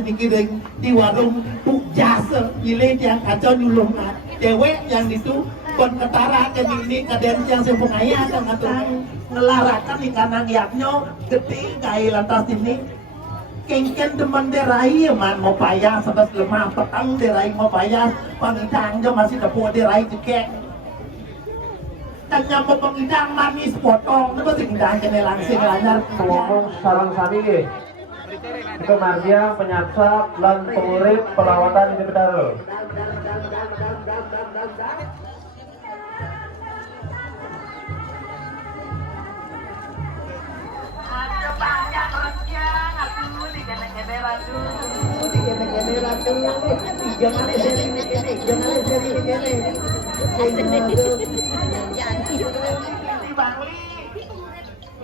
sedikit di warung Bu Jasa pilih yang kacau nyulung cewek yang itu kon ketara ke ini kaden yang sepengaya kan ngatur ngelarakan ikan angyapnya gede kai lantas ini kengken demen derai man mau payah sebab lemah petang derai mau payah pangitang jo masih dapur derai cekek dan nyamuk pangitang manis potong itu singdang kene langsing lanyar ngomong sarang sami itu margia penyaksap dan pengurip pelawatan di Bedaro.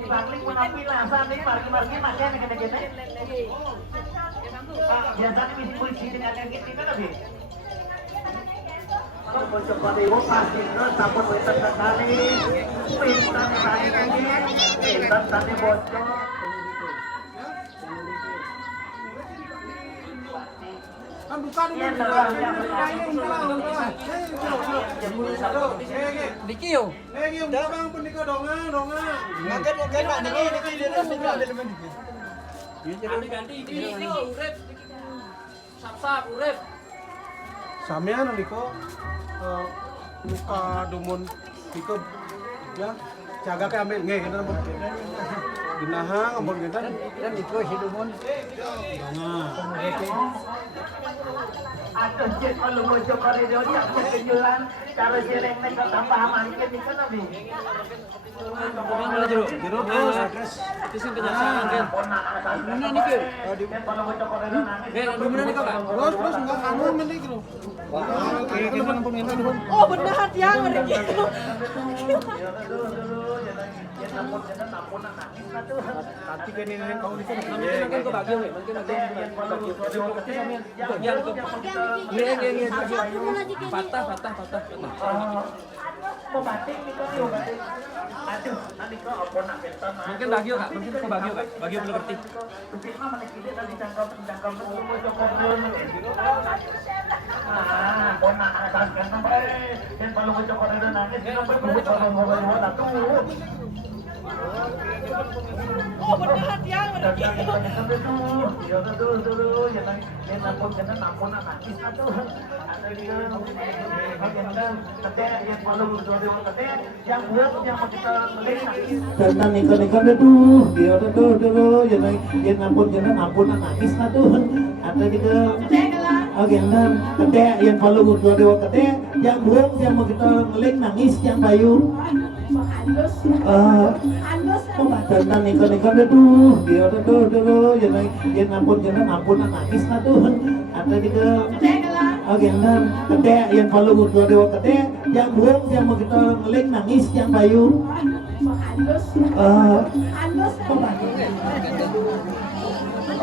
Bangling menapi lasan nih margi-margi makan gede-gede. Biasanya misi kunci dengan yang gitu kan lebih. Kalau mau coba dewo pasti kan tapon wetan kali. Intan tadi bocor. Diki yo. Ganti ini urip. Sap-sap urip. Samian Niko luka dumun Niko ya jaga ke ambil nggih kita ampun ginaha ampun kita dan Niko si dumun Aduh, kalau mau coba video yang kejulan, cara jelek mereka tambah makin Niko nabi. jeruk terus Itu sing kejaksaan kan. Mana nih ke? Kalau mau coba video nangis. Di mana nih kok? terus enggak anu mending gitu. Oke, kita ampun kita ampun. Oh benar ya ngeri gitu. Nanti kan ini kau di sana. Mungkin ke bagian we, mungkin bagian ke. Iya. Patah. Pembatik Niko yuk batik. Aduh, nanti kau apa nak bentar. Mungkin bagio Kak, mungkin ke bagio Kak. Bagio belum ngerti. Tupik mah mana kita tadi jangkau dulu mau coba dulu. Bonak atas kan sampai. Dan kalau mau coba dulu nangis, kita perlu kalau mau tuh. Oh benar ya ngeri gitu. Tentang nikah tuh, dia tuh, jangan ampun nangis tuh. Ada juga, agenda, kedek yang kalau dua kedek, yang buat yang mau kita ngeling nangis yang bayu. Tentang nikah tuh, dia tuh, jangan ampun nangis tuh. Ada juga, agenda, kedek yang kalau dua kedek, yang buat yang mau kita ngeling nangis yang bayu.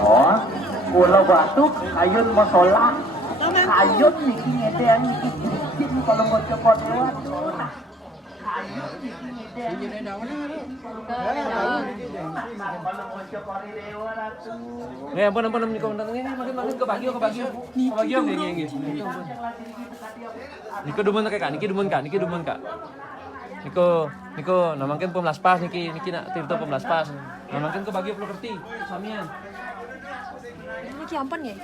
Oh, pulau batuk, ayun mau sholat, ayun nih ngedeng nih kalau mau coba dewa tuh, nah, ayun nih ngedeng. Kalau mau coba dewa tuh. Ya ampun Niko ini makin ke bagio. Bagio nggih. Niko dumun Kak. Niko namangkeun pemlas pas niki nak tirto pemlas pas. Namangkeun ke bagio perlu ngerti samian. Ini kiampan ya?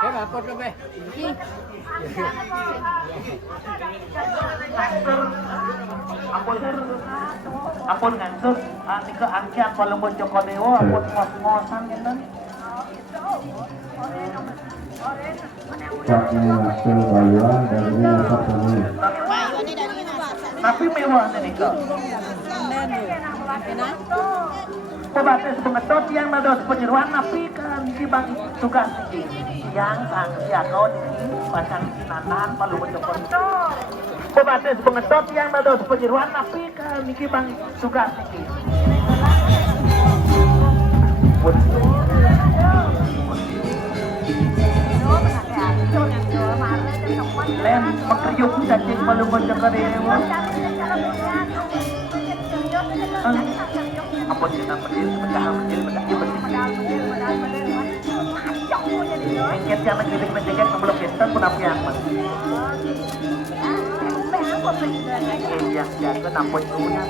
Ya lapor ke be. Ampun ngantuk, Niko angkian kalau mau coba dewa, ampun ngos-ngosan gitu. Tapi mewah nih Niko. Pembatas pengetot yang nados penyeruan napi kan di bang tugas yang sanksi kau di pasang sinatan palu mencopot. Pembatas pengetot yang nados penyeruan napi kan di bang tugas Lem makayuk cacing palu mencopot dewa. Apa kita berdiri mendahan Engket yang ngegiling menjaga sebelum kita pun apa yang mas yang jaga nampun guna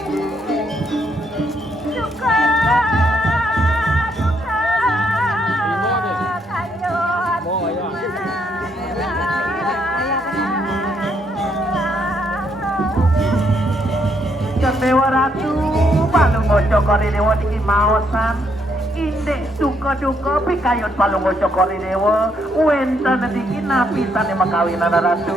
Dewa Ratu palu ngocok kori dewa diki maosan indek suka duka pikayun palu ngocok kori dewa wenten diki napisan yang makawinan Ratu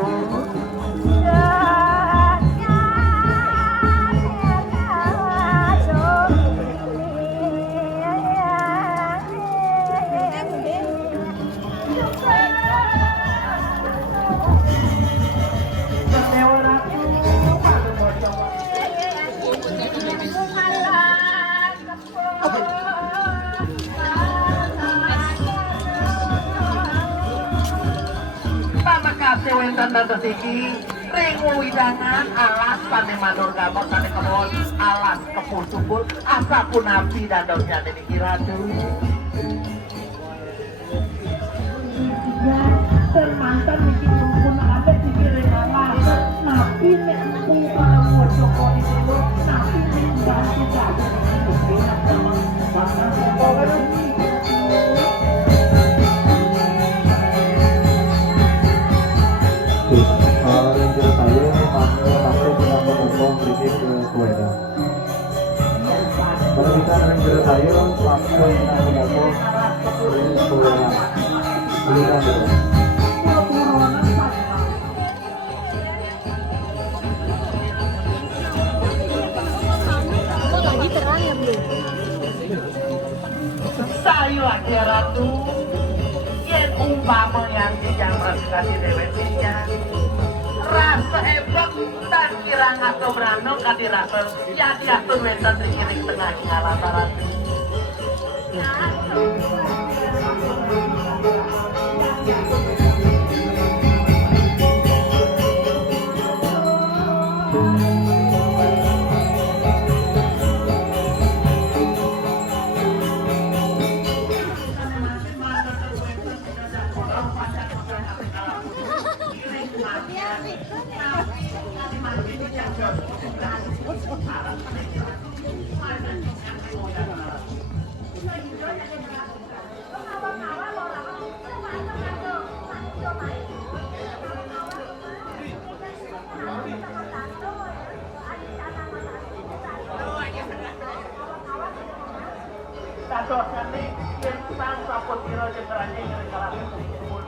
Sewentan dados iki ring widangan alas tane manur gamot tane kebon alas kepul-cupul asa punapi dadosnya niki ratu. Ya, termantan niki pun ada niki ring alas. Napi nek empung kalau Joko itu napi ning ganti dados niki enak sama bahkan Ranger saya masuk dengan mengumpul kritik ke Kuwait. Kalau kita Ranger saya masuk dengan mengumpul kritik ke Kuwait. Lagi terang ya belum? Saya lagi ratu. Yen umpama yang dijang kasih dewetinya rasa ebak dan kirang atau berano kadirasa ya diatur wentan di kiri tengah ngalata ratu. Kadosan nih yang sang saput kiro jenderannya yang kalangan kumpul.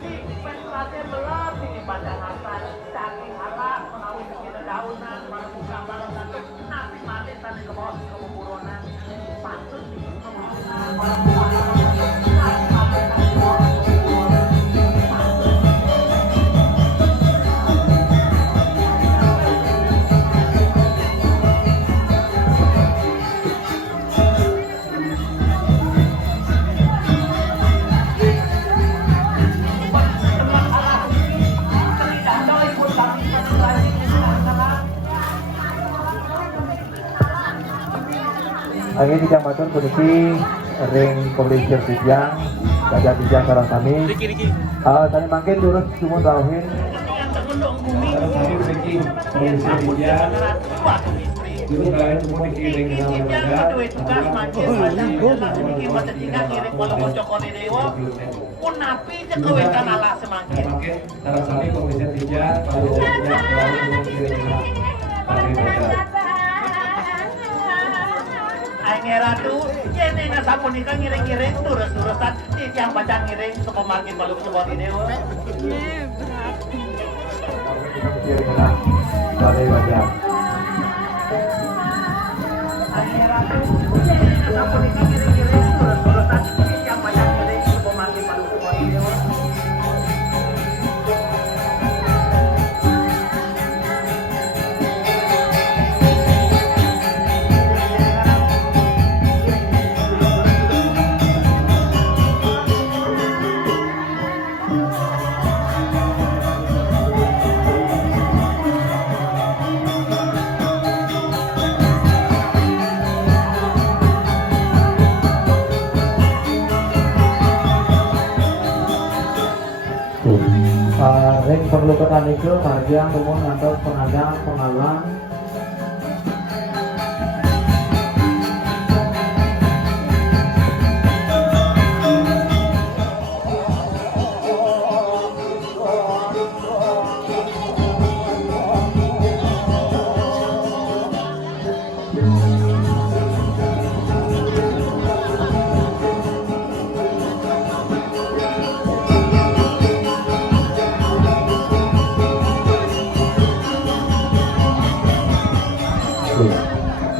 Jadi pensilatnya belum dibaca hasan, cacing halak, menawi bikin daunan, malah buka barang satu, nasi mati tadi ke bawah keburonan, patut keburonan, malah buka nasi mati tadi ke bawah keburonan, patut. Lagi di Kecamatan Kuniki ring Komplesir Tijang, Gajah Tijang sarang kami. Tadi makin turun cuma tahuin. Tadi Kuniki Komplesir Tijang. Dulu kalian semua dikiring sama mereka. Tugas makin banyak bikin mata tinggal kirim walau Joko Dewa. Pun napi kewetan ala semakin. Makin sarang kami Komplesir Tijang, Komplesir Tijang selalu dikiring kami mereka. Aing ratu, jene na sapon ikan ngiring-ngiring turus-turusan di tiang bacang ngiring ke pemargin balu Joko Dewa. Aing ratu, jene na sapon ikan ngiring-ngiring turus-turusan di tiang bacang ngiring ke pemargin balu Joko Dewa. Ring perlu petani ke marjang umum atau pengadang pengalang.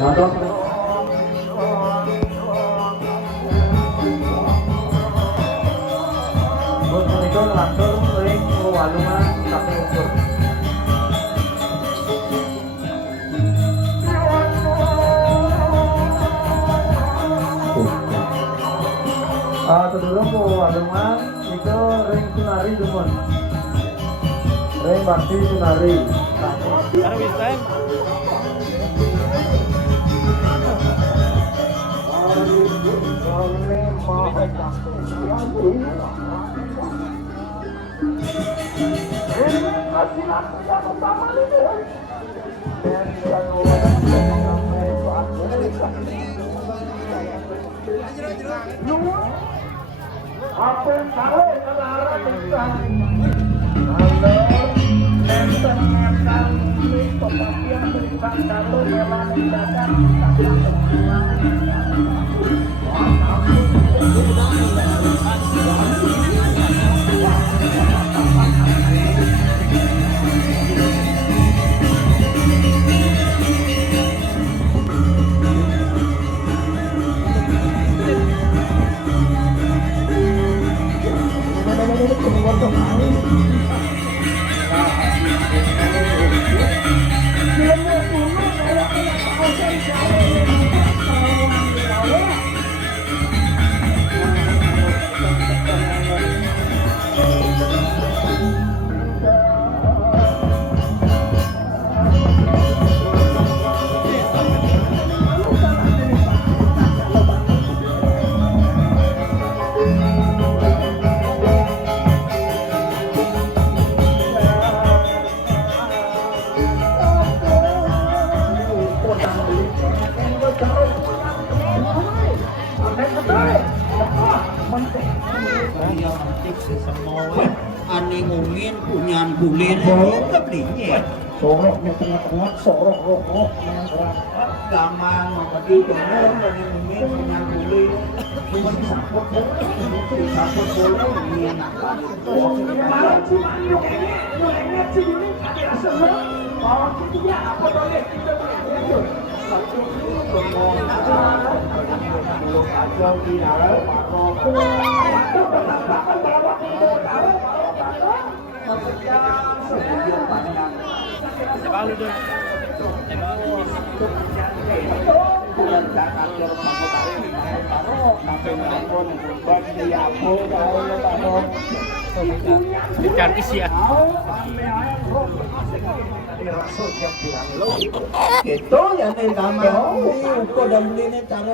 Nonton buat monitor langsung ring walungan sampai ukur. Terus walungan itu ring sunari dumon. Ring Bakti Sunari. Karena wis time. Ani ngomongin punyan bulir itu belinya Soroknya tengah-tengah, sorok rokok, gampang membagi bener ani ngomongin punyan bulir cuma disambut boleh ini enak malah cuma nyoknya sini ada seneng, oh gitu ya apa boleh kita beli satu belum aja di dalam Ikan isi ya. itu yang dari kamar kok dan belinya cara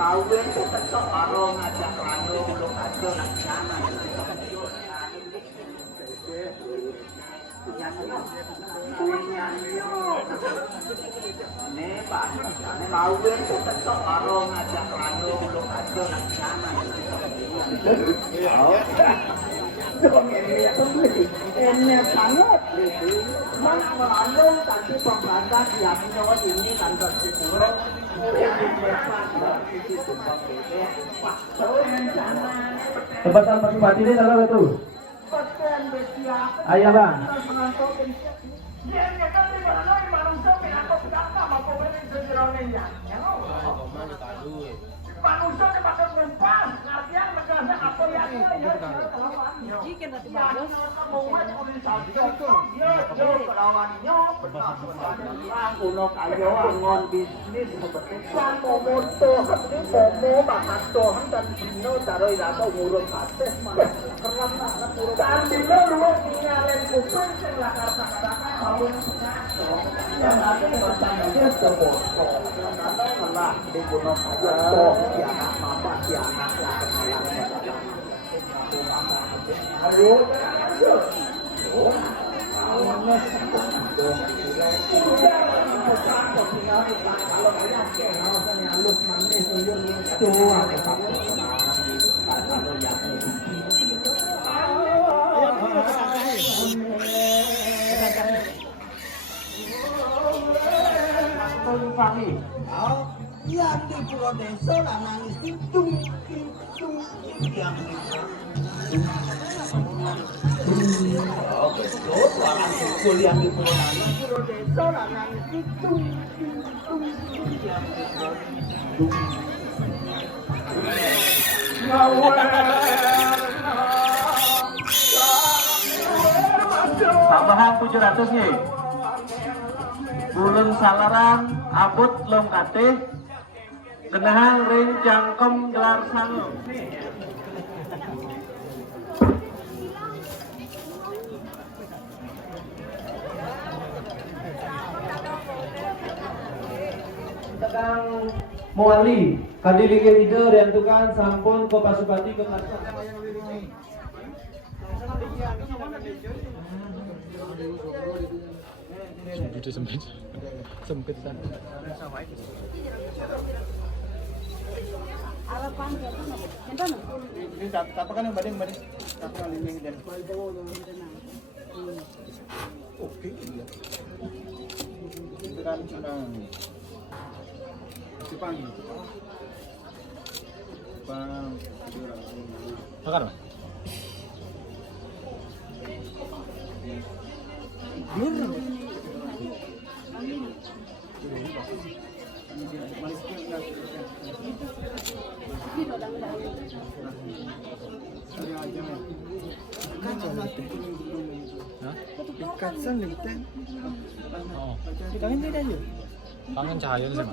mau gue tetap orang ngajak lalu lu aja nak sana mau gue tetap orang ngajak lalu lu aja nak sana ini banget mang lalu tadi pembantah yang menjawab ini kantor Sipuro Tempatan Pak Bupati ini kalau itu. Ayah bang. Manusia dipakai kumpas, artinya negara apa yang Jika nanti bagus, kuno kayo angon bisnis seperti moto pomo bakato dan dino taruh ilato ngurus hati dan dino luar tinggalin kupon sing lakar sakarakan tahun yang ada bertanya seboto lah di kuno kayo si anak mama si anak aduh yang di Pulau Desa lah nangis itu yang betul orang kecil yang di Pulau Desa lah nangis itu yang tambahan 700 nih. Ulun salaran abut lom katih kenahang ring jangkem gelar sangu. Tegang Muali Kadiliga 3 diantukan sampun ke Pasupati ke Pasar. Sempit sana. Ini apa kan yang bading? Apa yang ini dan oke. Itu kan Jepang. Makan. Oh. Kangen cahaya sih, Mas.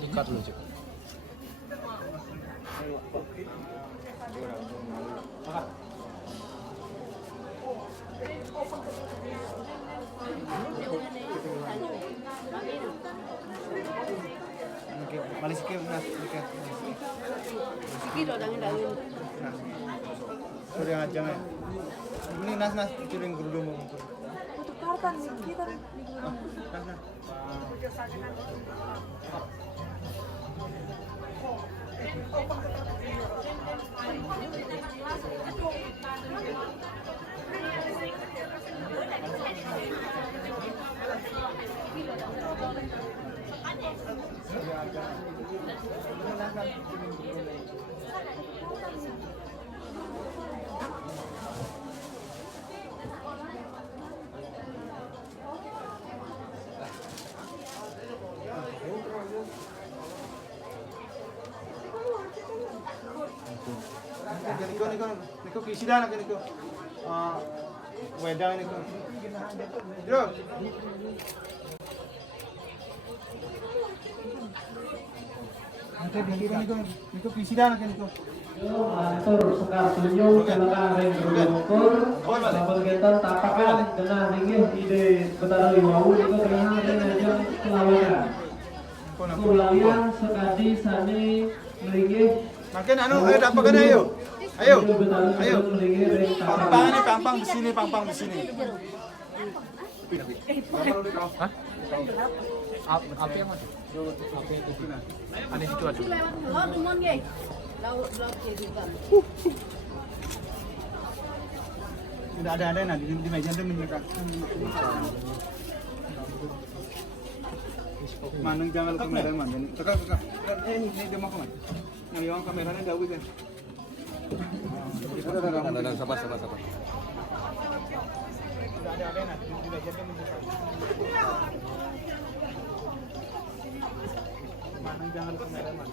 Ikat lu, Cik. Malis ke nas dekat. Sikit dangin. Sorry aja nih. Ini nas kirim kerudung mau. Untuk kartan kita. Nas. Niko kisida nak niko. Wedang niko. Yo. Niko kisida nak niko. Atur sekar tunyo kelakang ring berlumpur. Sampun kita tapakan kena ringgih ide betara liwau itu kenang ring aja kelawakan. Kulangan sekadi sani ringgih. Makin ayo dapakan ayo. Ayo. Pampang di sini. Hah? Api yang mana? Api itu. Ada di cuaca. Laut umon ge. Laut kehidupan. Tidak ada nah di meja itu menyekat. Manang jangan kameraman. Kakak. Ini dia mau kemana? Yang kameranya jauh kan. Sabar. Jangan kameraman.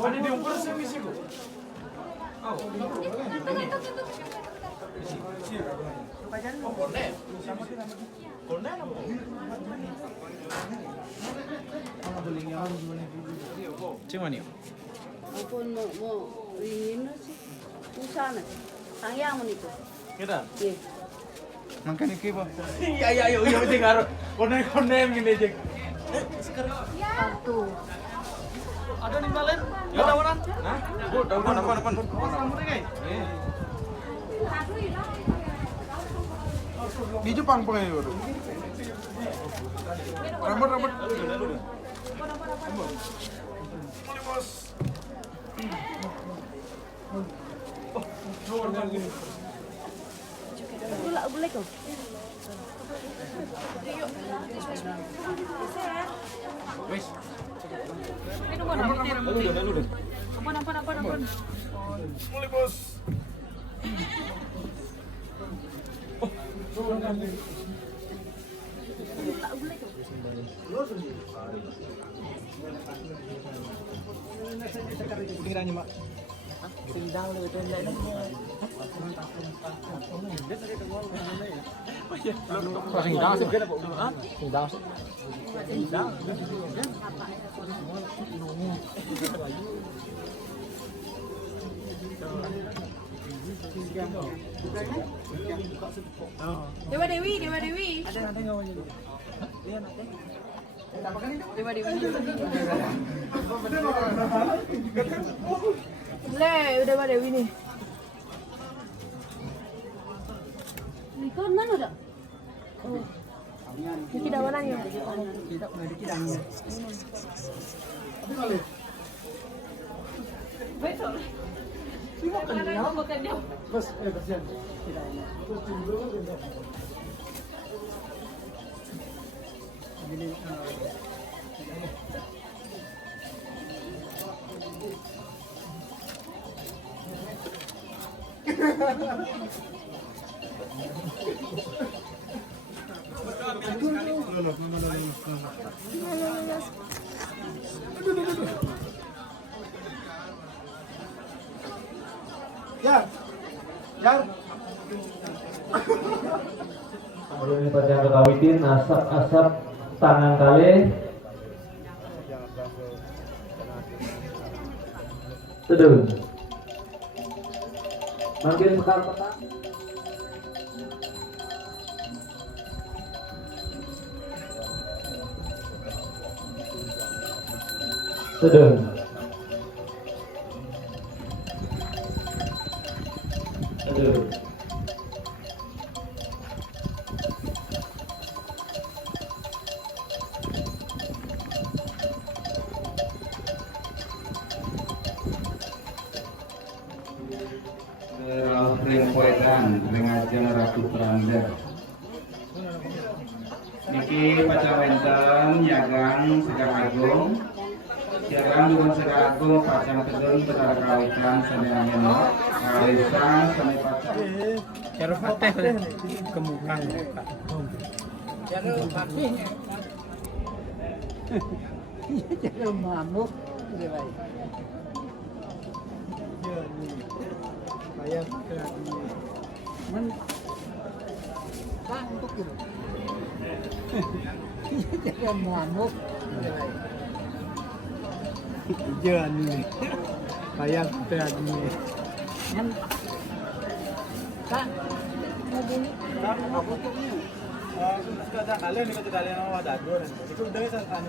Mana diukur sih misiku? Cuma nih. Apun mau ingin sih. Usana. Sangyang mo nito. Kita. Ye. Makan iki po. Iya penting karo. Konem gini Jek. Satu. Ada nih balen. Ya tawaran. Nah, depan. Di Jepang po ngayon. Rambut. Gula ko. Wes. Ampun. Mulai bos. Dewa Dewi. Dewa Dewi. Le, Dewa Dewi nih. Nikon mana dah? Oh. Niki dawanan ya. Betul. Makan dia. Bos, kasihan. Ya. Kemudian ini pada kawitin asap-asap tangan kali. Teduh. Makin petang-petang. Teduh. Teduh. Ring poetan, ringajeng Ratu Pranda. Niki pacawenten Yagang Segar Agung. Yagang Durun Segar Agung pacang tegun betara kawitan seni angeno. Kalisan seni pacang. Cara pateh kemukang. Cara pateh. Cara mamuk. Bayar Men untuk itu. Cara mamuk. Jangan ini. Bayar ini. Men Aku tuh sudah ada kalian nih kita kalian mau dadur. Itu udah kan.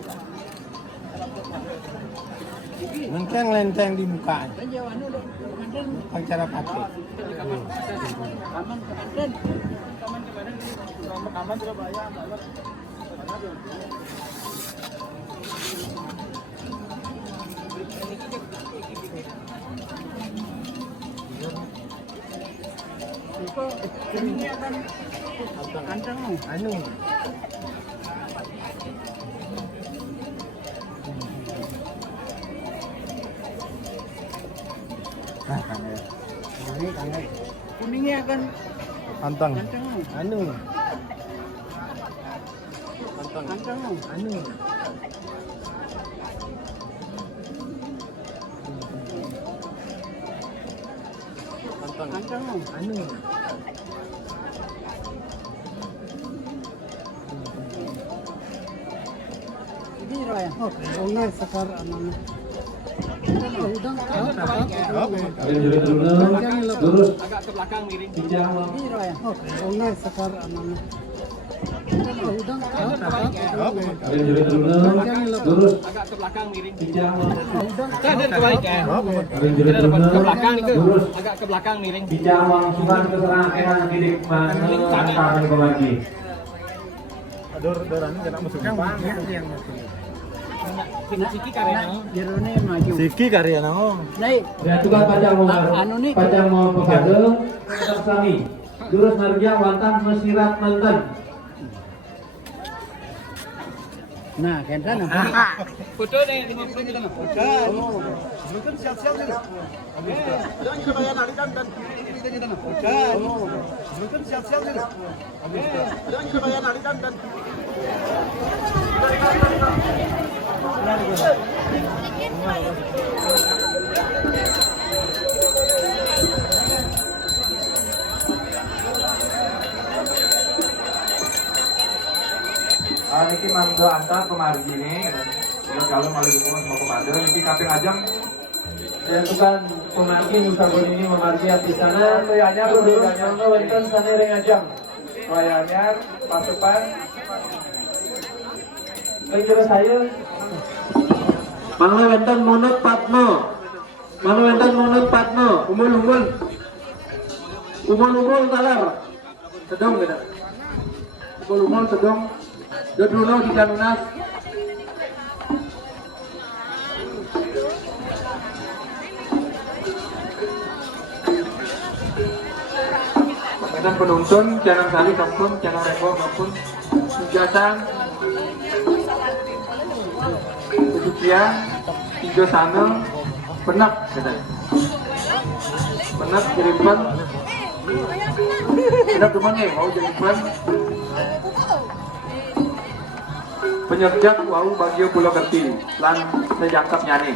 Mungkin lenteng di muka. Tentang cara pakai. Aman sudah bayar. ini akan kantong Anu. kuningnya akan Pantang. kantong Anu. kantong Anu. kantong Anu. ini roya owner sekar anak udang Lurus. Agak ke belakang miring. Bijak. ini roya owner sekar anak udang Lurus. Agak ke belakang miring. Bijak. Kita kebalik ya. Kita Ke belakang itu. Lurus. Agak ke belakang miring. Bijak mangsukan keserang kena didik mana akan kembali. Doran kena masukkan yang Siki karena jerone maju Siki karya nao. naik Ya tugas pajang mau anu nih pajang mau pekade tersani. Lurus narja wantah mesirat mantan. Nah, Kendra Foto nih 50 kita nah. Mungkin siap-siap sih. Dan kita bayar nanti dan kita nah. Mungkin siap-siap sih. Dan kita bayar nanti dan Niki mangga antar pemargi ini, kalau malu semua komando, niki kaping ajang. Dan bukan pemargi Nusa ini memargi di sana, kayaknya berduranya wonten sana ring ajang. Kayaknya pasukan. Kira saya. Mangga wonten munut Patmo. Mangga wonten munut Patmo, umul talar. Sedong beda. Umul sedong. Dodruno di Janunas. Dan penonton jangan kali kampung, jangan rebo maupun Sujasang, Sucia, Tiga Sana, Penak, Penak Jeripan, Penak temannya mau Jeripan. Penyerjak wau bagio Pulau Kerti lan sejangkap nyane.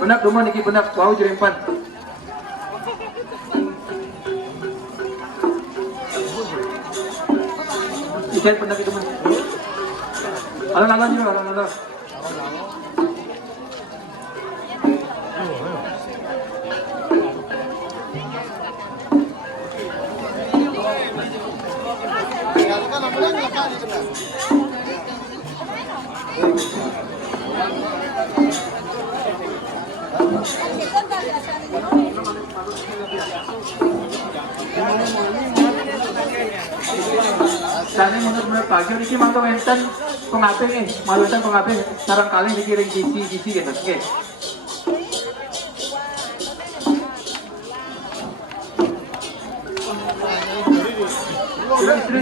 Penak rumah niki penak wau jerempan. Ikan penak itu men. Alon-alon juga alon-alon. Sana menurut pagi ini mangga wenten pengape nih, malu wenten pengape sarang kali dikiring gisi gitu, oke. Istri.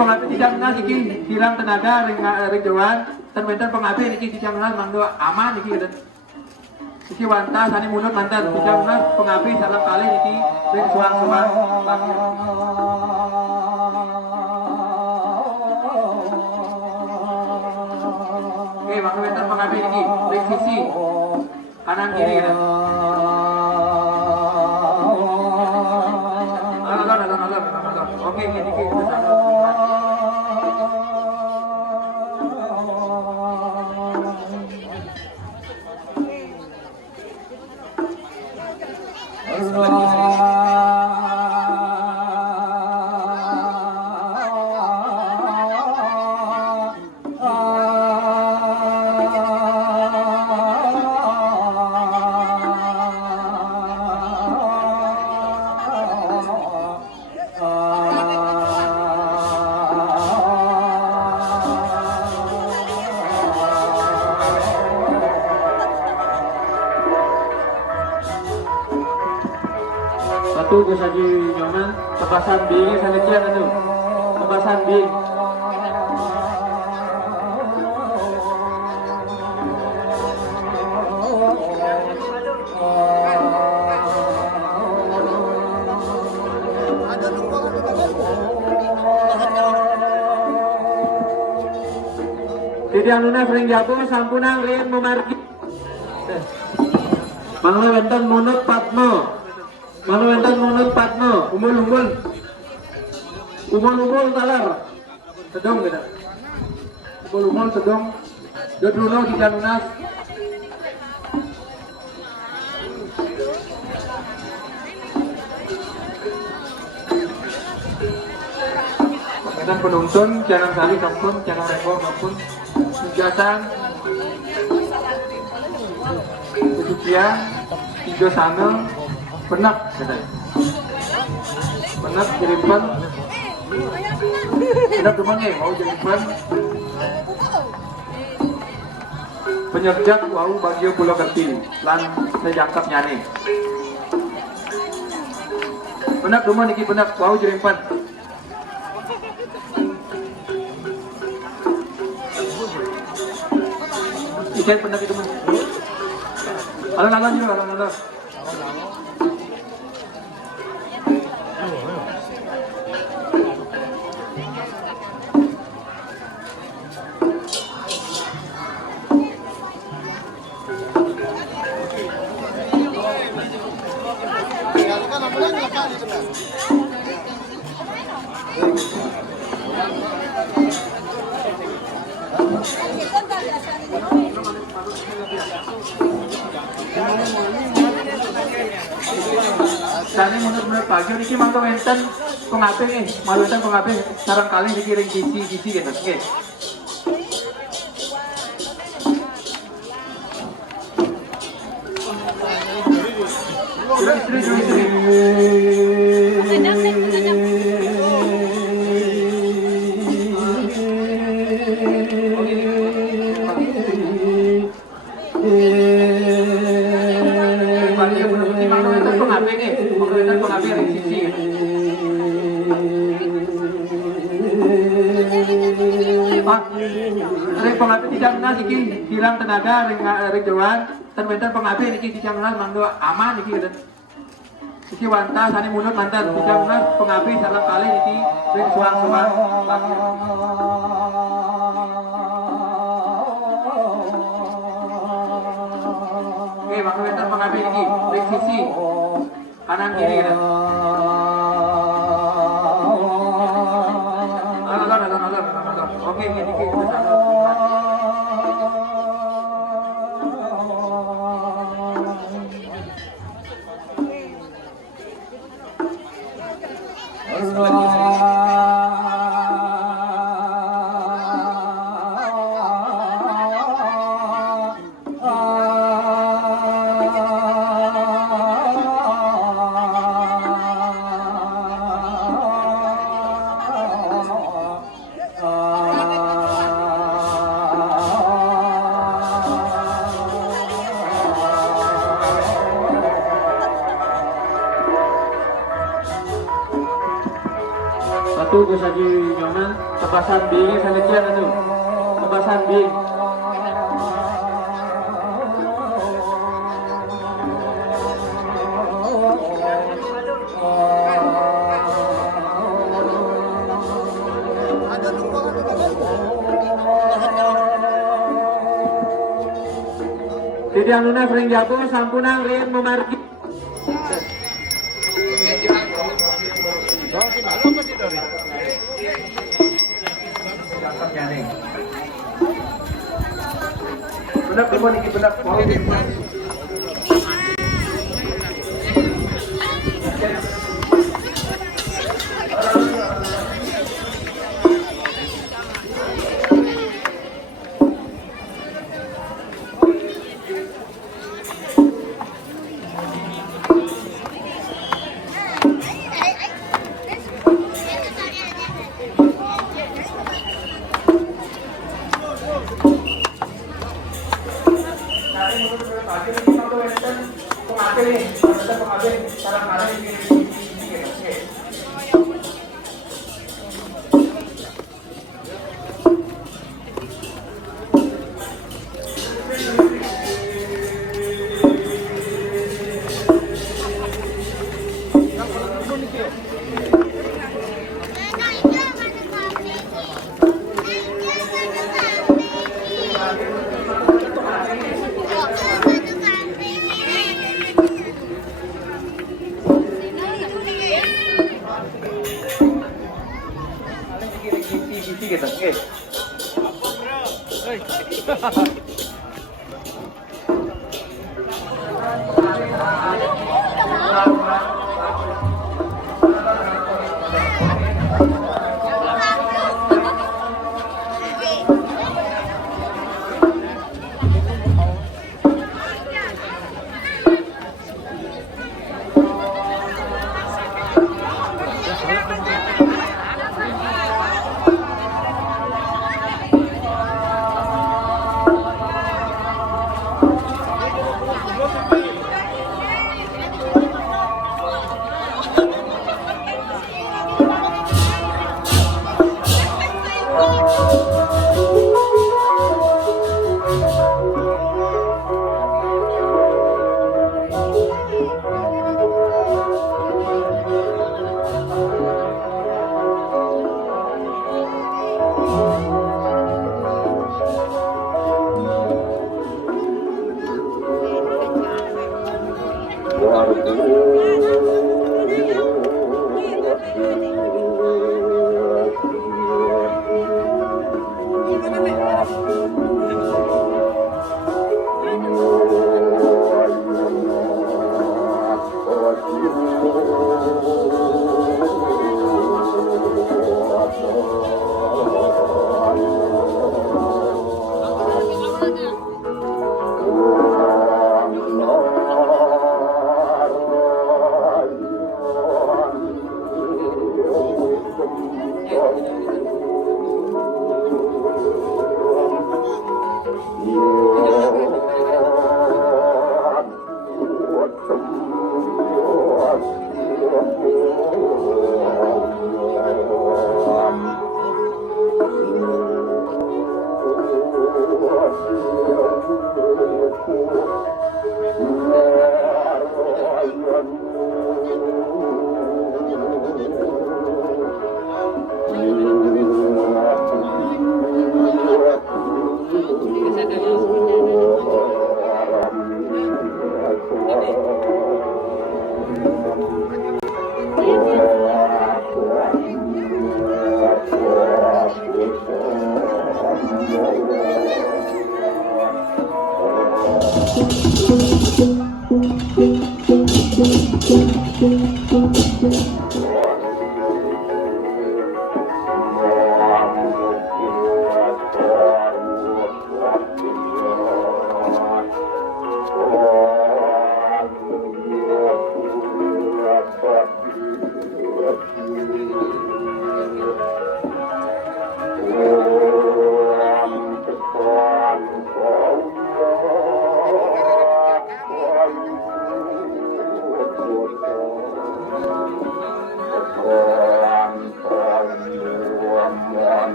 Pengapi tidak menang iki hilang tenaga ring jawan terbentar pengapi iki tidak menang mangdo aman iki dan iki wanta sani munut mantan tidak menang pengapi salam kali iki ring suang-suang oke mangdo bentar pengapi iki ring sisi kanan kiri gitu. Oke, ini kita satu gue saja nyaman tebasan bing sana kian itu tebasan bing tidak lunas ring jago sampunang ring memargi mangla wenten munut Patmo Manu enten munut Patmo, umul talar, sedong beda, umul sedong, dodruno di Janunas. Dan penonton jangan kali kampung, jangan rebo maupun Sujasang, Sucia, tiga sana penak katanya. Penak jeripan. Penak rumahnya mau jeripan. Penyerjak wau bagio Pulau Kerti lan sejangkap nyane. Penak rumah niki penak wau jeripan. Ikan penak itu mah. Alon-alon juga, alon-alon. Tadi menurut pagi ini mangko enten pengape nih, malu enten pengape sarang kali dikiring gizi gitu, oke? Istri. Pengapi tidak benar niki hilang tenaga ring jawan terbentar pengapi niki tidak benar mangdo aman niki dan niki wanta sani munut mantan tidak benar pengapi salam kali niki ring suang-suang. Oke, maka bentar pengapi niki ring sisi kanan kiri dan oke ini kita satu gue saja nyoman tebasan bing sangat kian itu tebasan bing tidak lunas ring jago sampunang ring memargi. Benak kemana ini benak mau gitu, oke.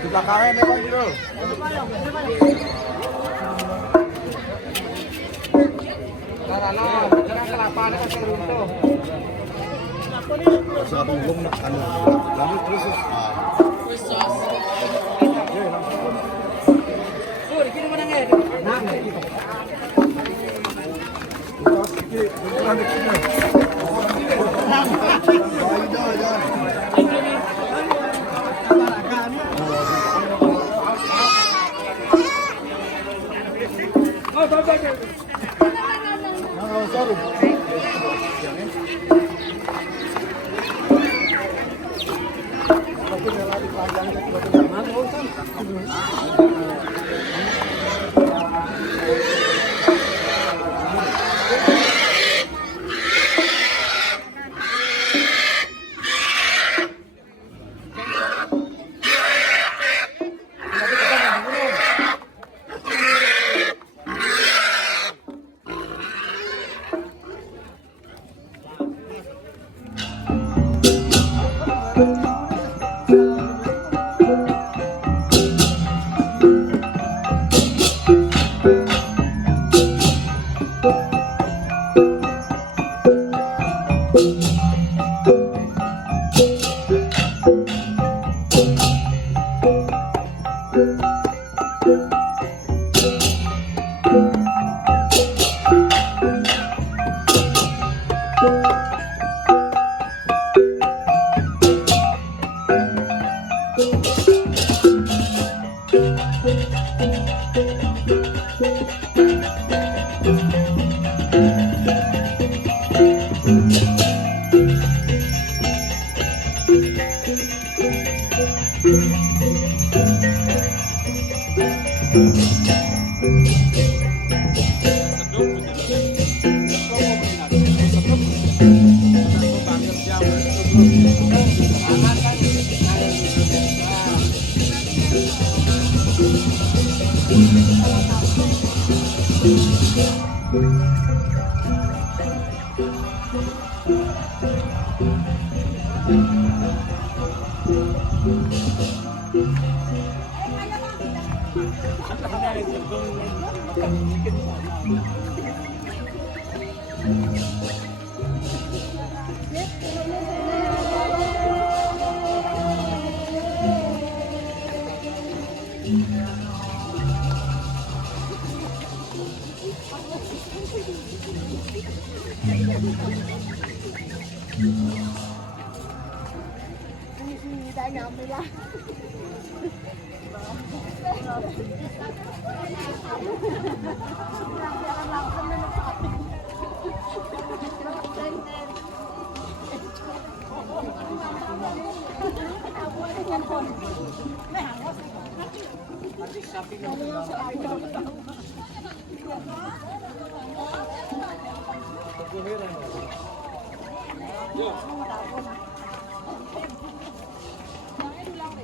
Di belakangnya nih Pak Giro. Karena kelapa ada kan runtuh. Satu belum nak anu. Lanjut terus. Tuh, di sini mana nge? Nang.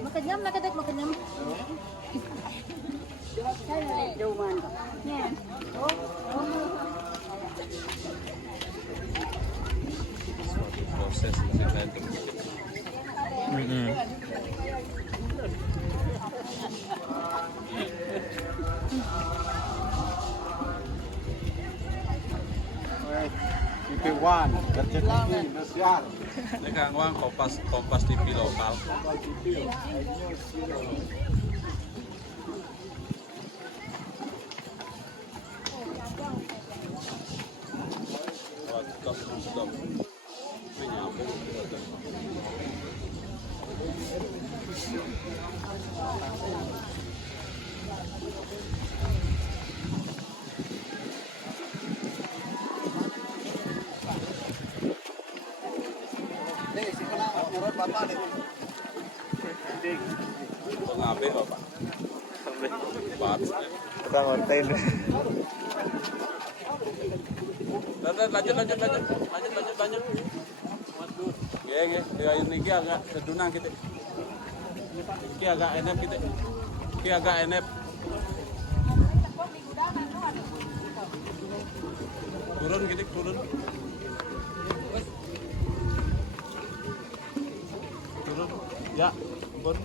Makenyam na kadek makenyam. Proses Iwan, Kerjaan Indonesia. Ini Kang Wang Kompas TV lokal. Ngabe Bapak. Tukang konten. Lanjut. Ya ini agak sedunang kita. Iki agak enep kita. Iki agak enep. Turun gitu, turun. Turun. Ya, turun.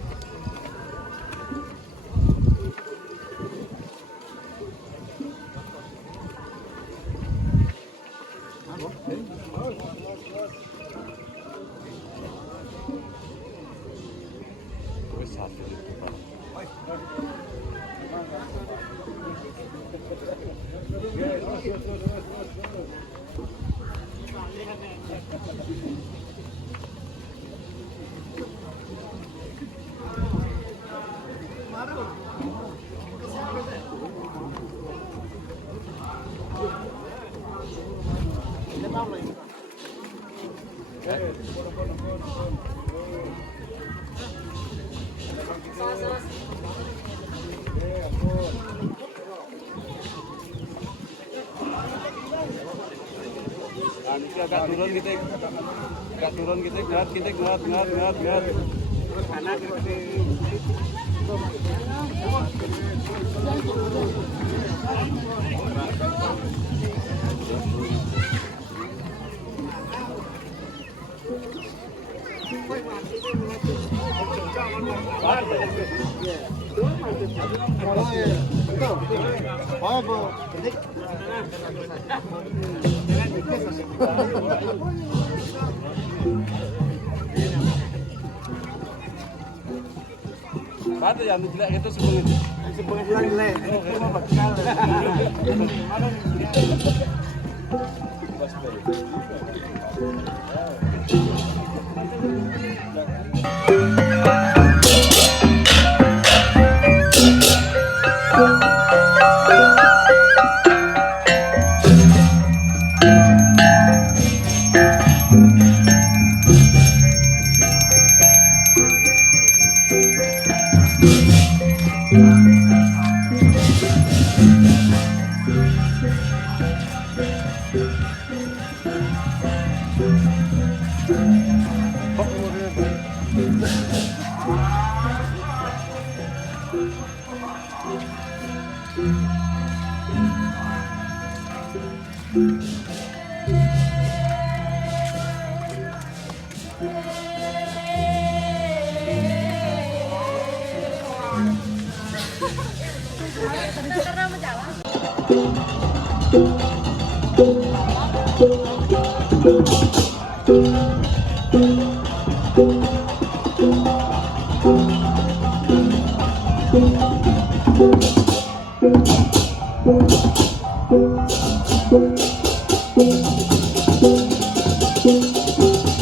Agak turun gitu, gerak. Terus kanan gitu. Batu yang jelek itu sebelum jelek.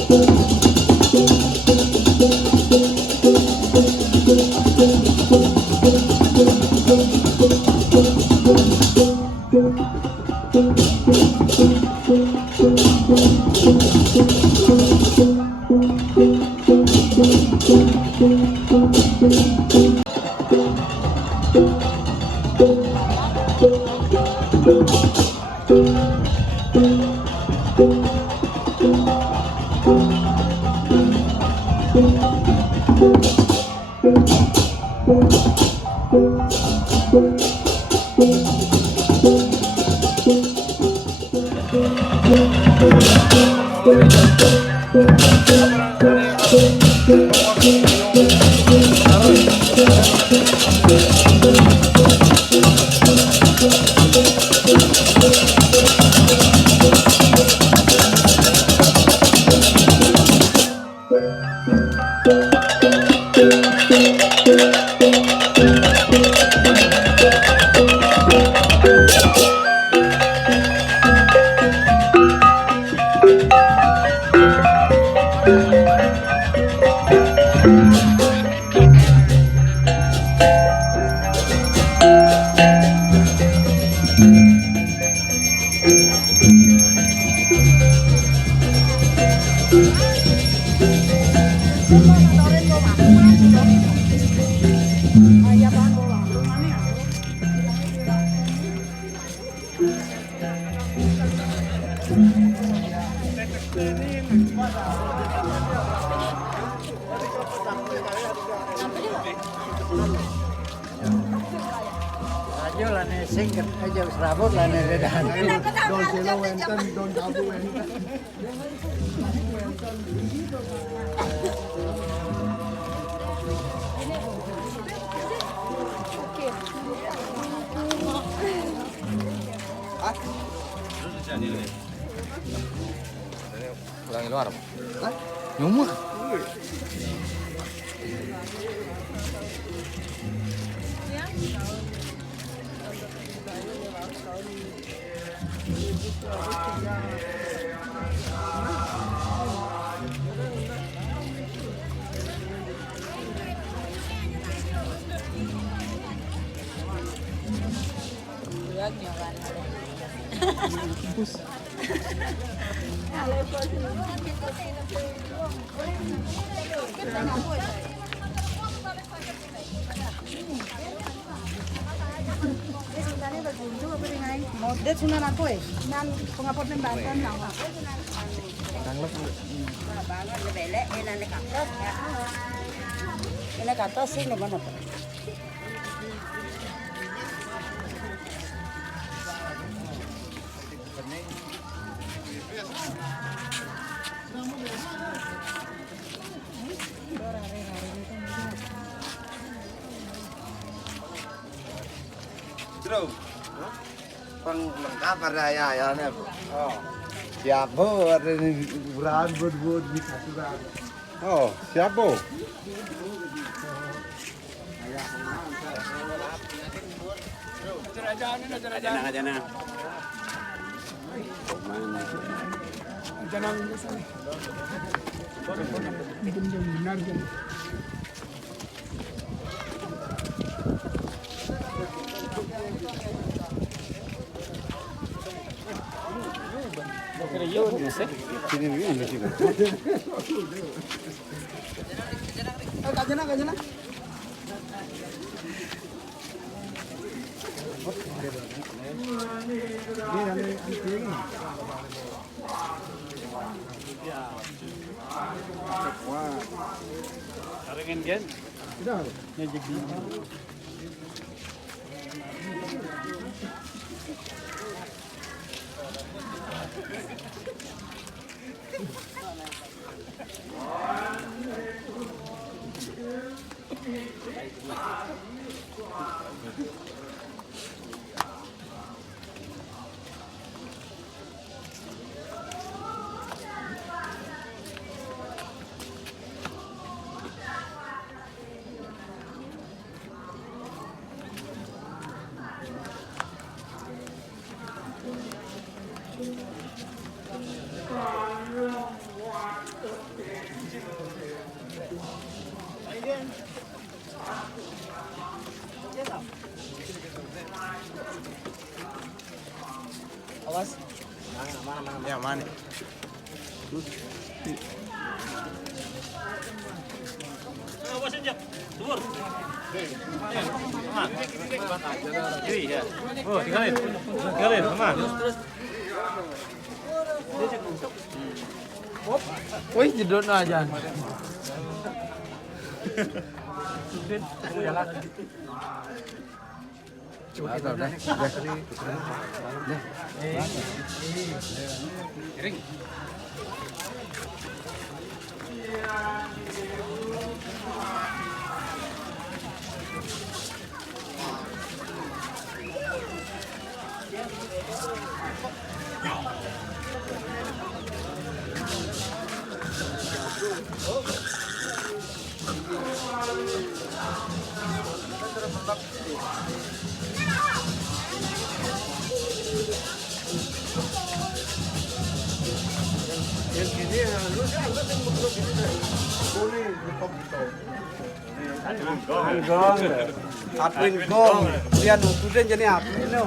Ayo lah nih singkat aja serabut lah nih redahan. Don sila wenten, don tabu wenten. Ulangi luar apa? Nyumuk. Model sunan aku nan pengapot nembatan nawa. Banget lebelek enak katos ya. Enak katos sih mana Pak? Penglengkap ada ya nih. Oh. Siap bu, ada buran buat bisa juga. Oh, siap bu. Mana? Oh, tinggalin. Tinggalin, sama. Wih, jedot aja. Coba kita deh. Kering. Gong. Admin gong. Lian student jadi admin no.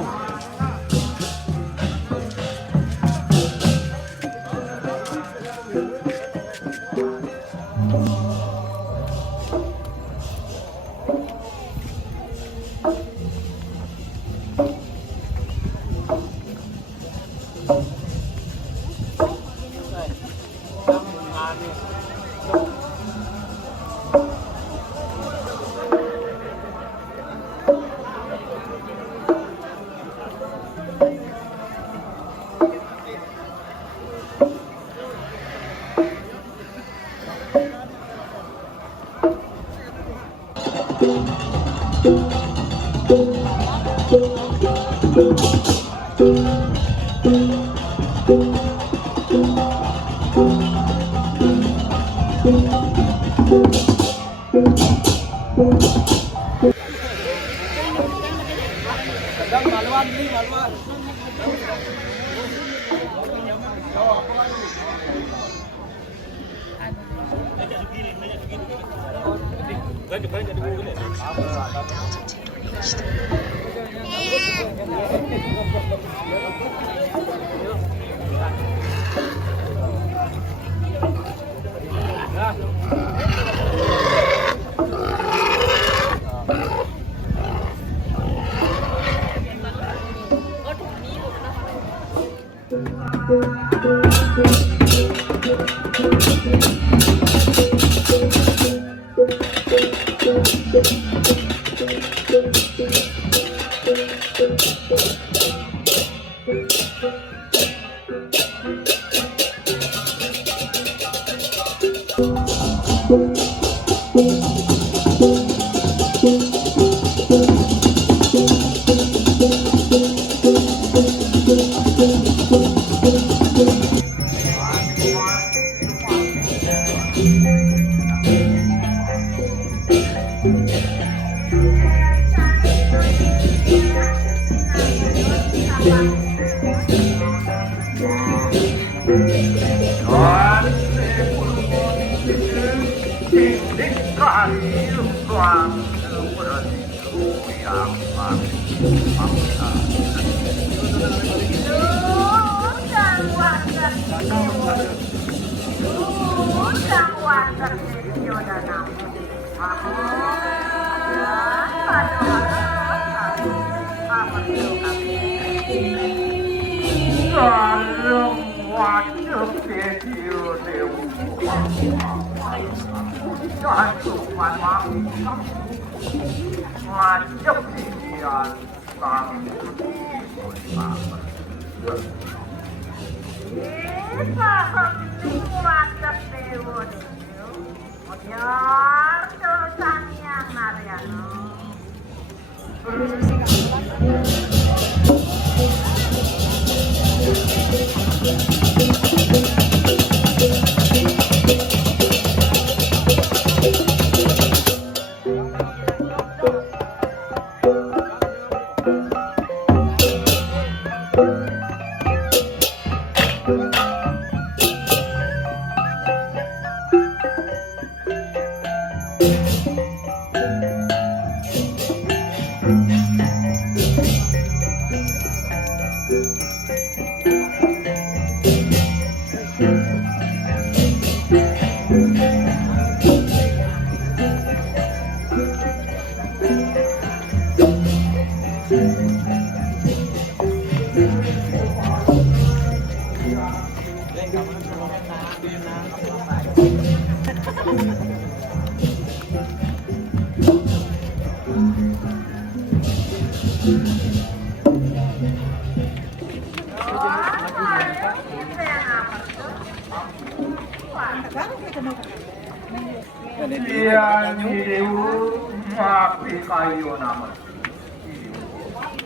Yang hidup mapi kayu nama.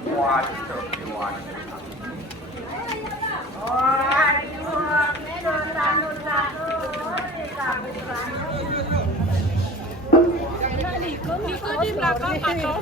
Wajib diwajib. Niko di belakang atau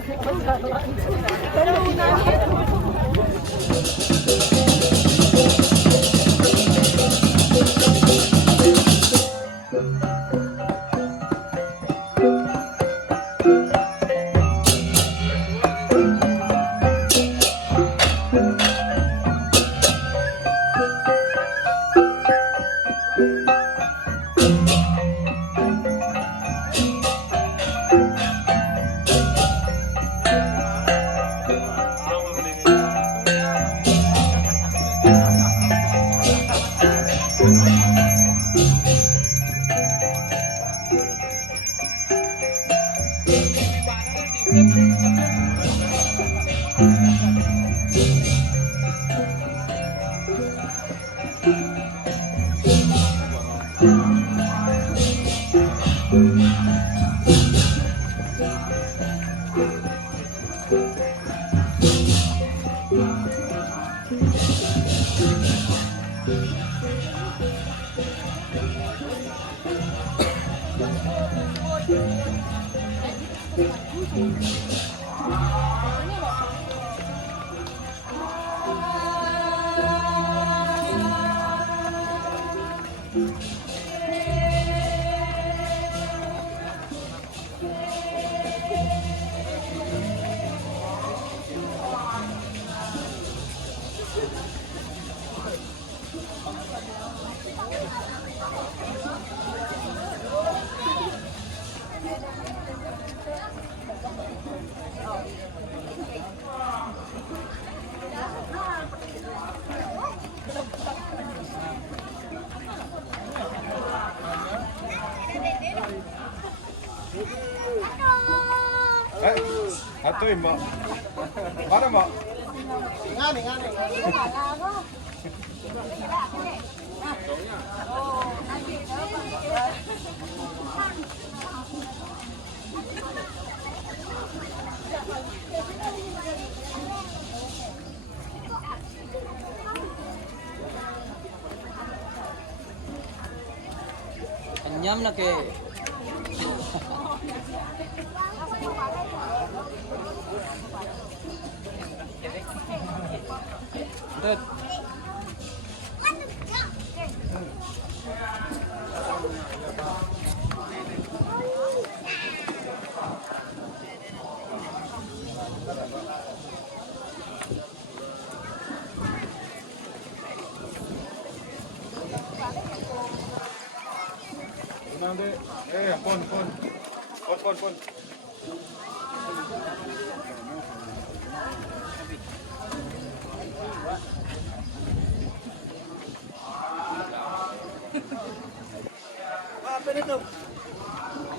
Atuh, Mak. Mana, Mak? Ngani. Anyam na ke. Dut. Nanti, pon. Apa itu?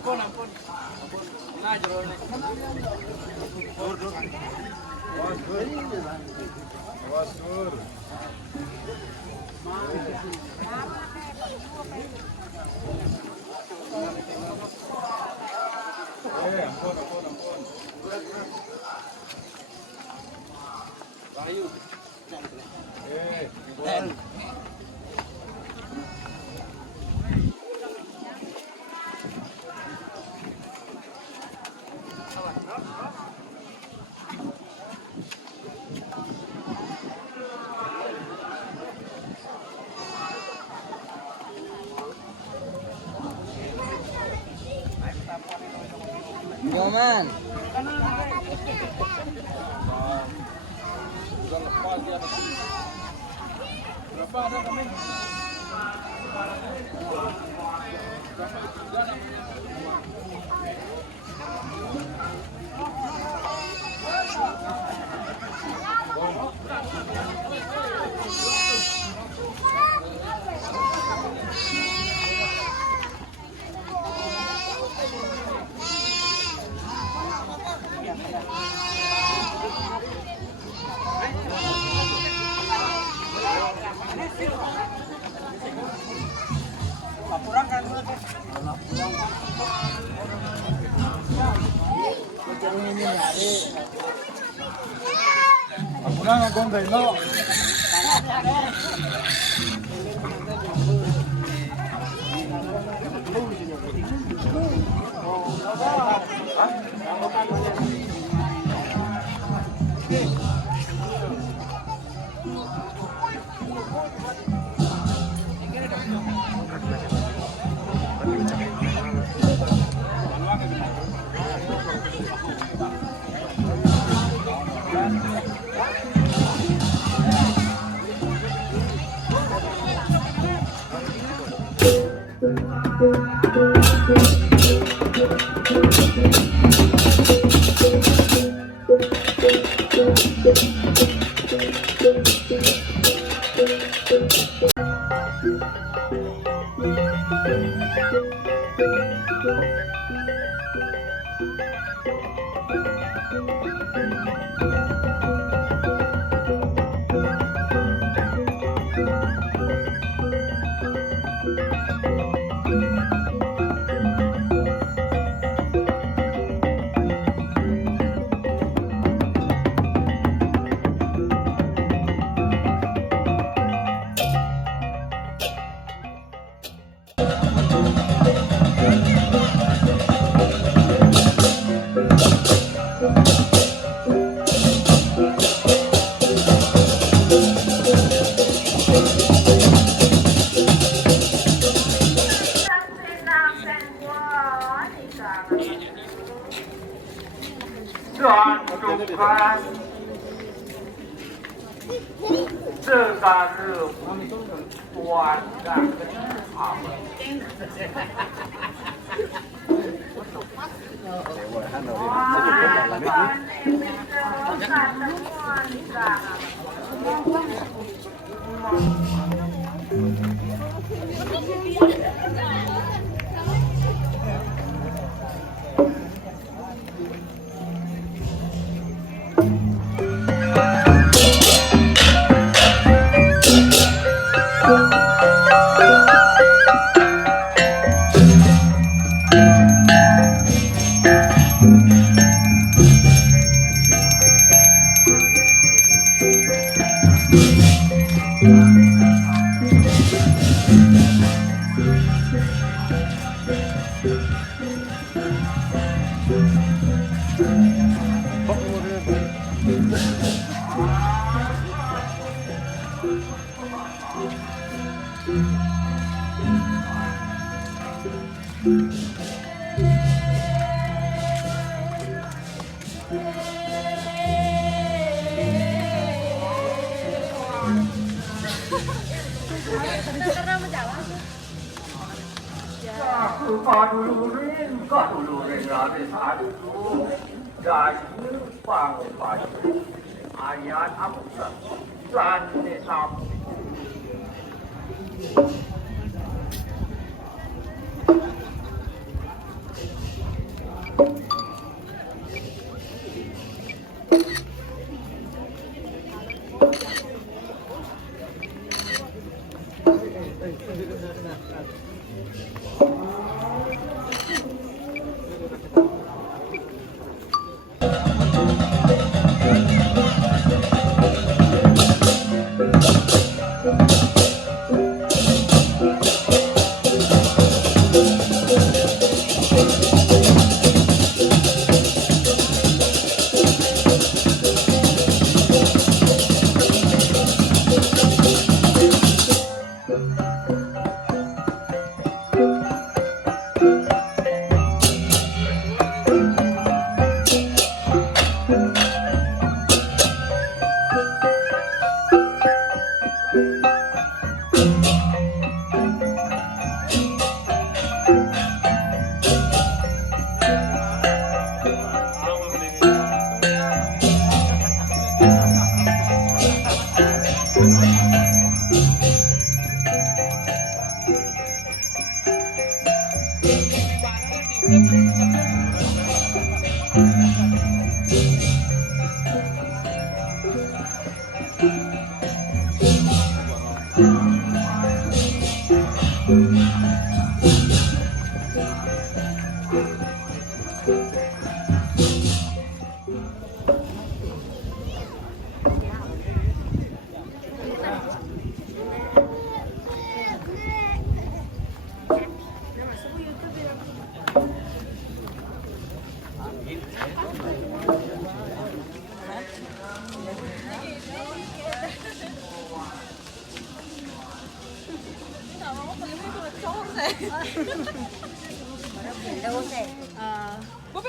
Ampun. Nah, jero ni. Wasur. Ampun. Rayu. Nyoman. Berapa ada kami?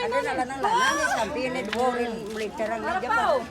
Ada nalan-nalan ni sampai ni dua rin mulit terang ni jepang.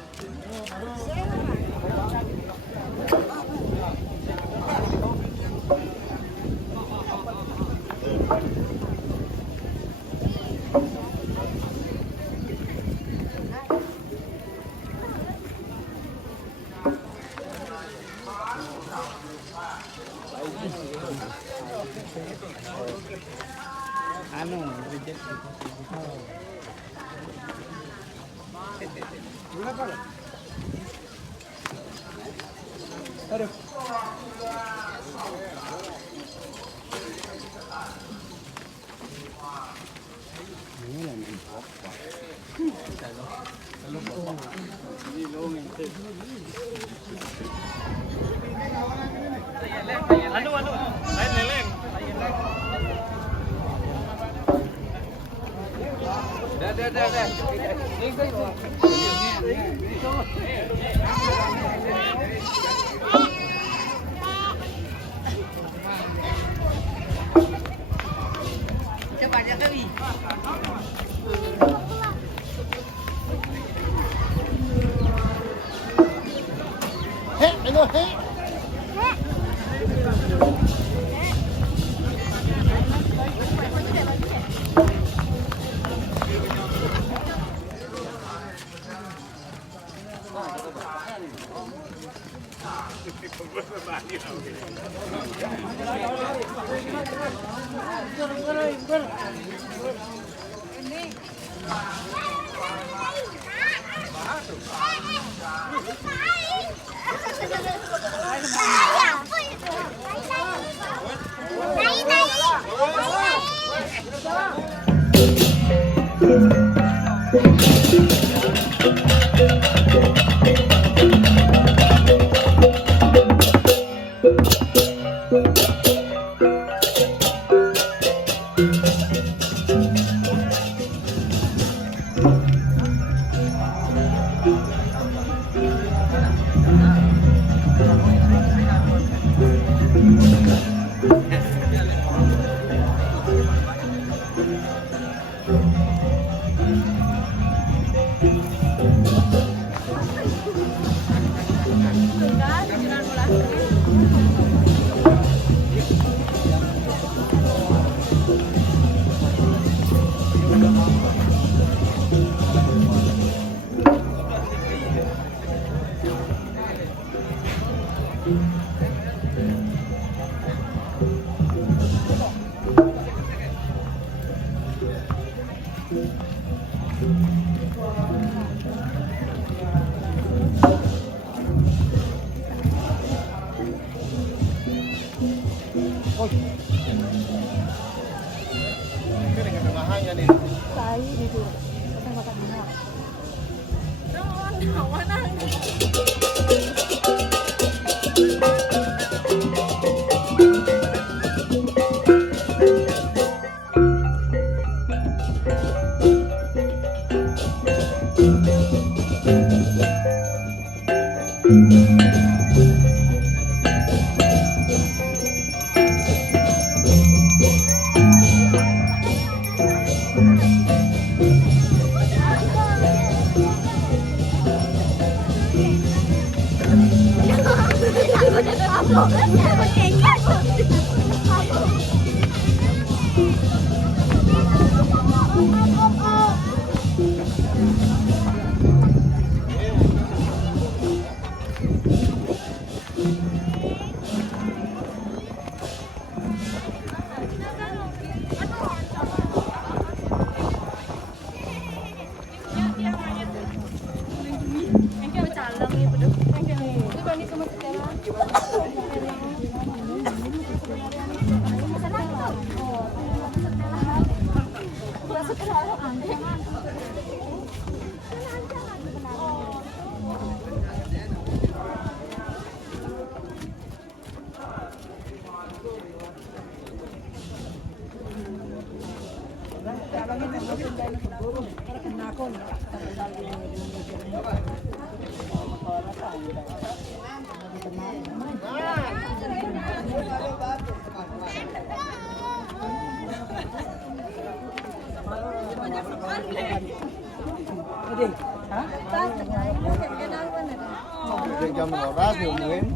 Jam ngoras diumumin.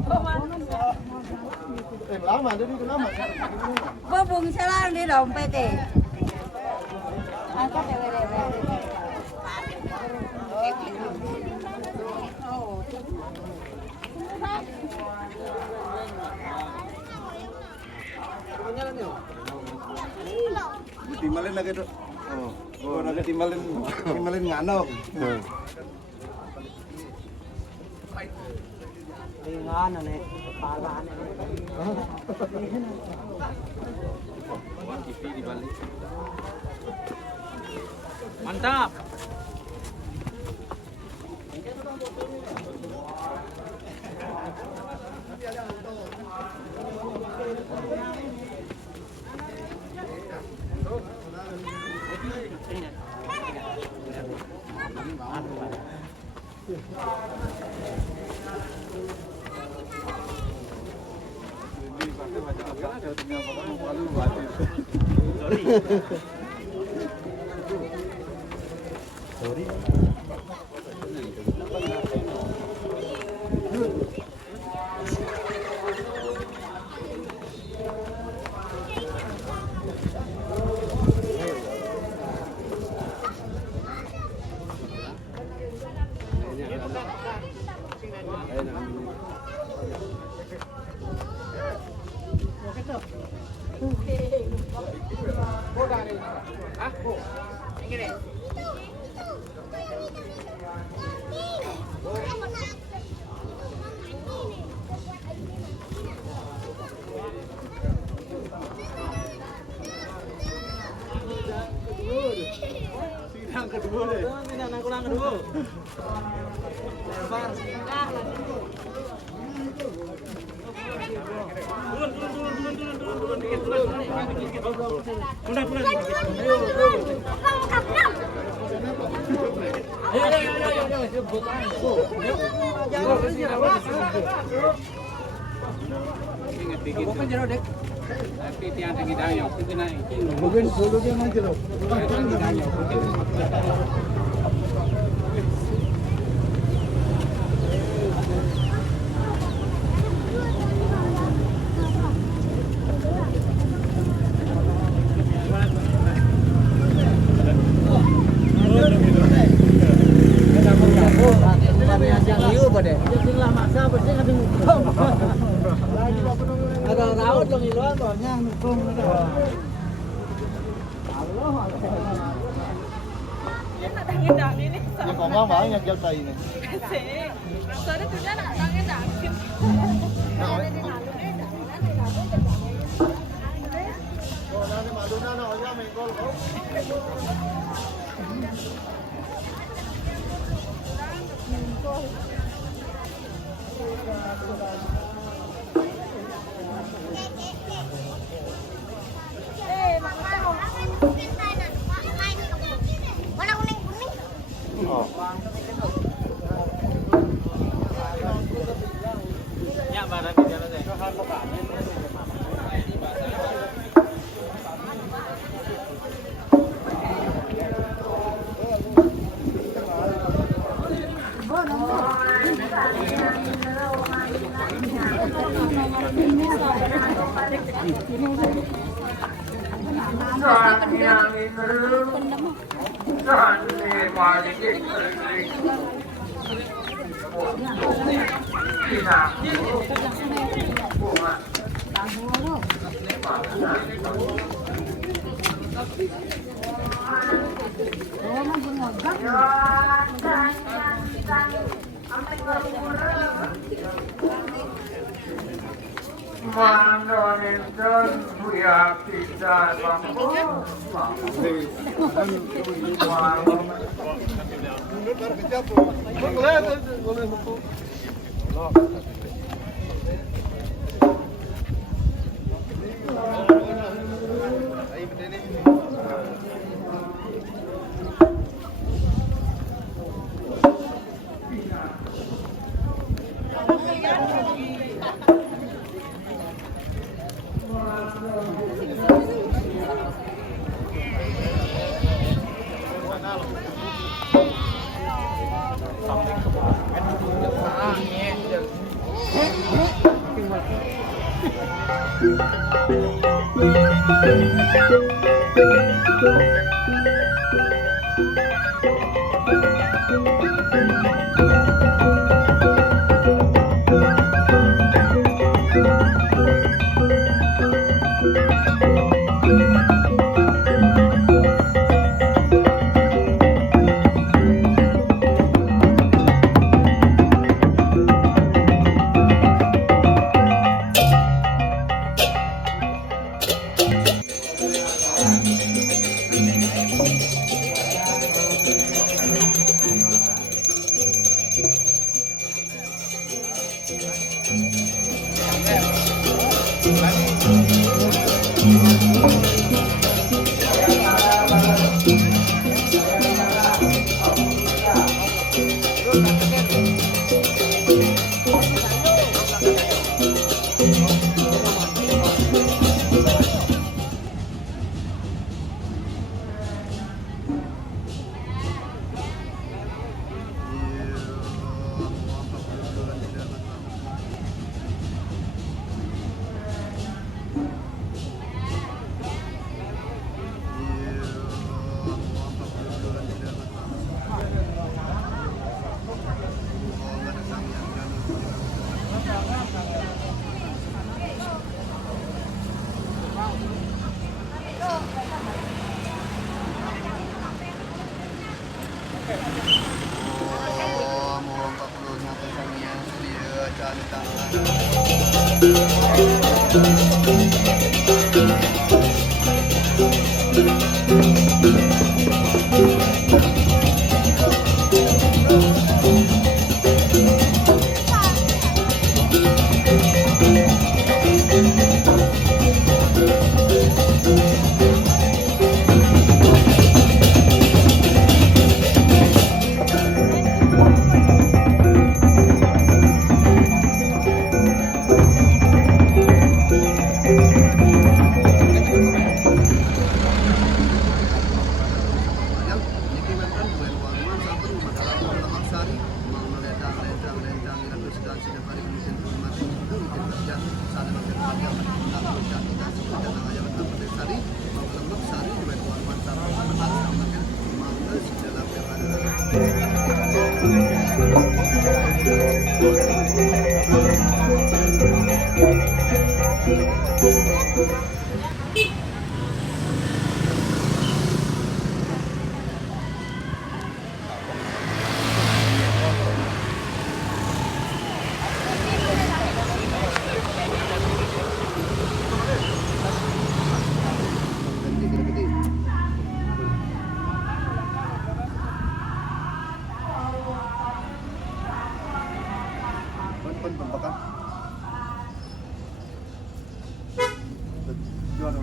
Lama jadi kenapa? Bung salah di dompet eh. Angkat dewe. Timalin lagi tuh. Oh, lagi timalin nganok. Mantap. Ya kok banyak jatah ini.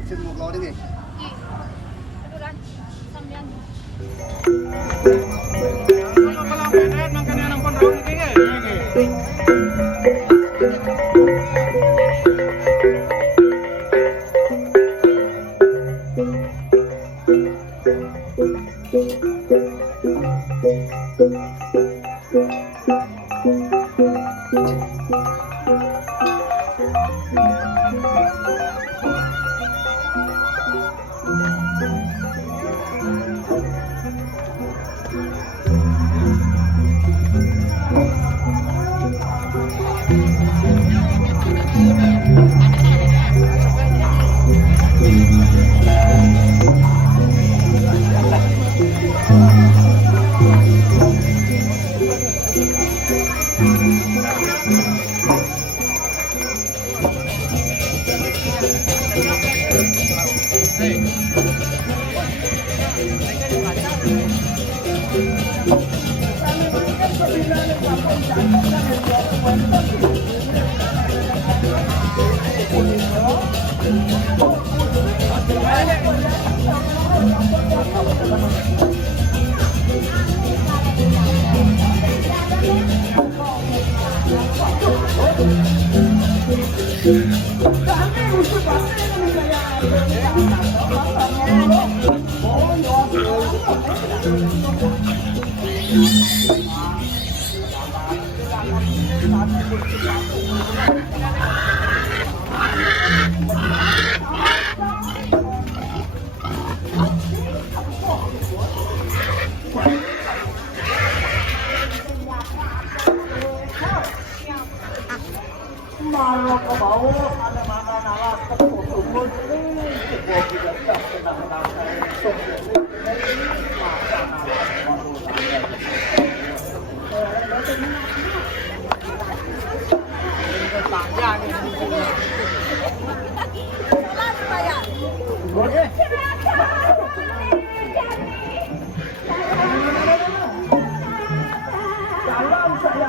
Xin một lọ đi nghỉ. ke bawah, ada makan alat sumur ini, sebuah juga sudah benar-benar Salam saya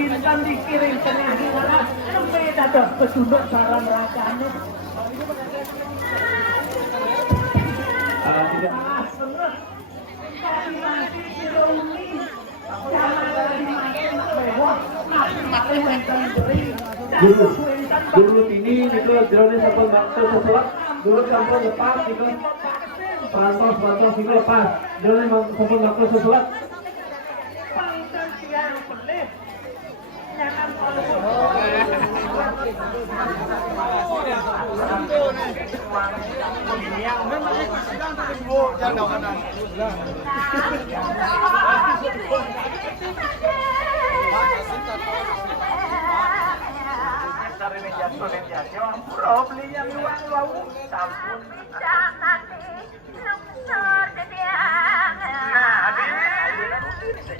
dikawinkan dikirim ke akhirat beda dong pesudut barang rakane. Dulu ini itu drone sampun waktu sesuatu dulu sampun lepas itu perantau itu lepas drone sampun waktu sesuatu belinya luang lauk tampun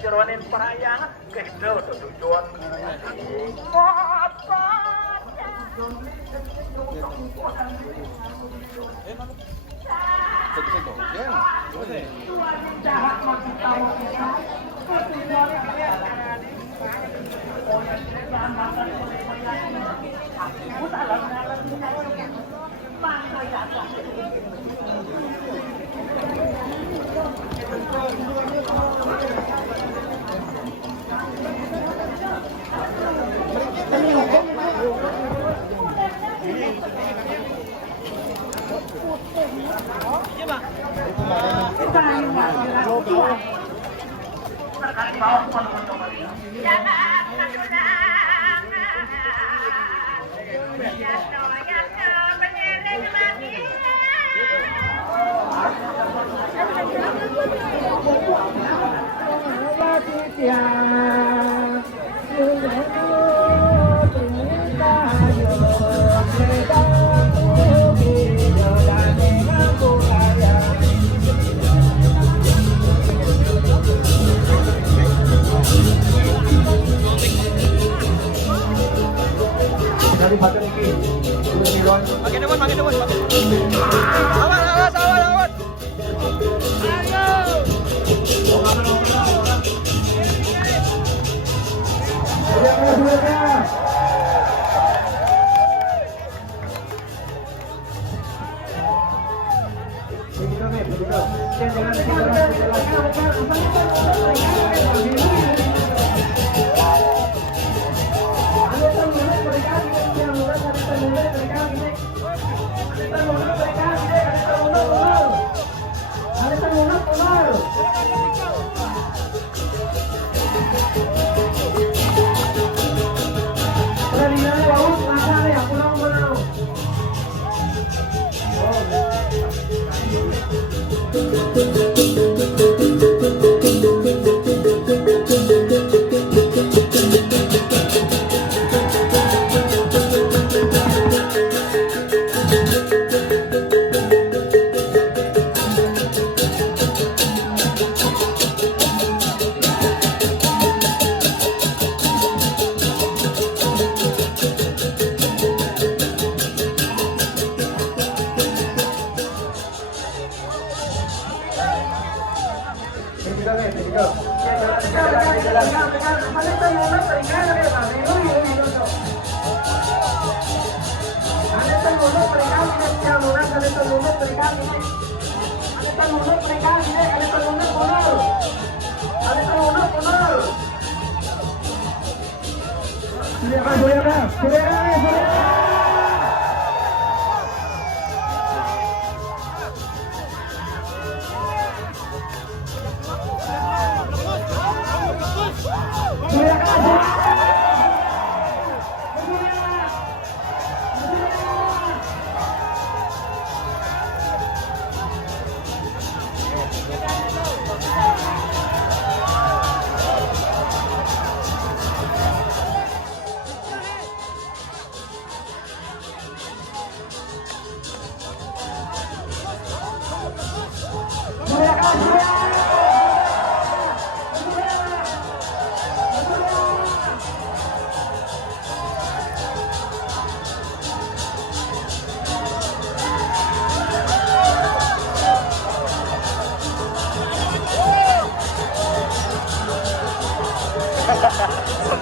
jeroanin perayaan kecil tujuan dari bagian ini Makin depan. Awas.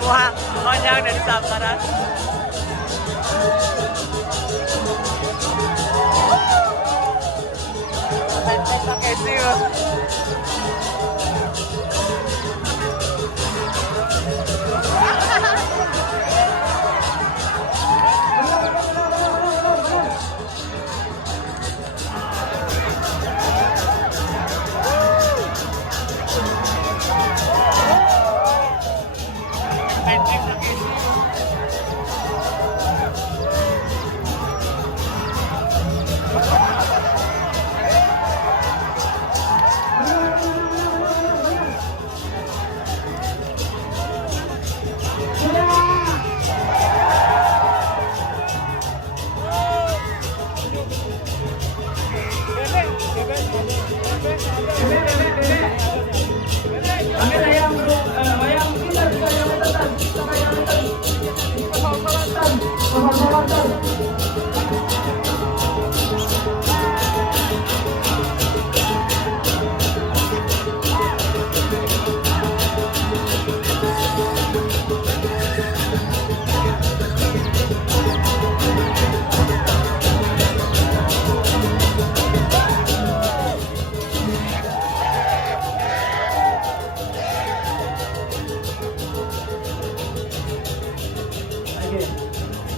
Wah, konyang dari Samsaran. Pakai sih.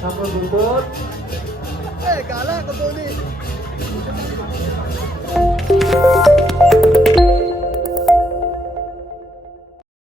Sampul buntut. Kalah kau ni.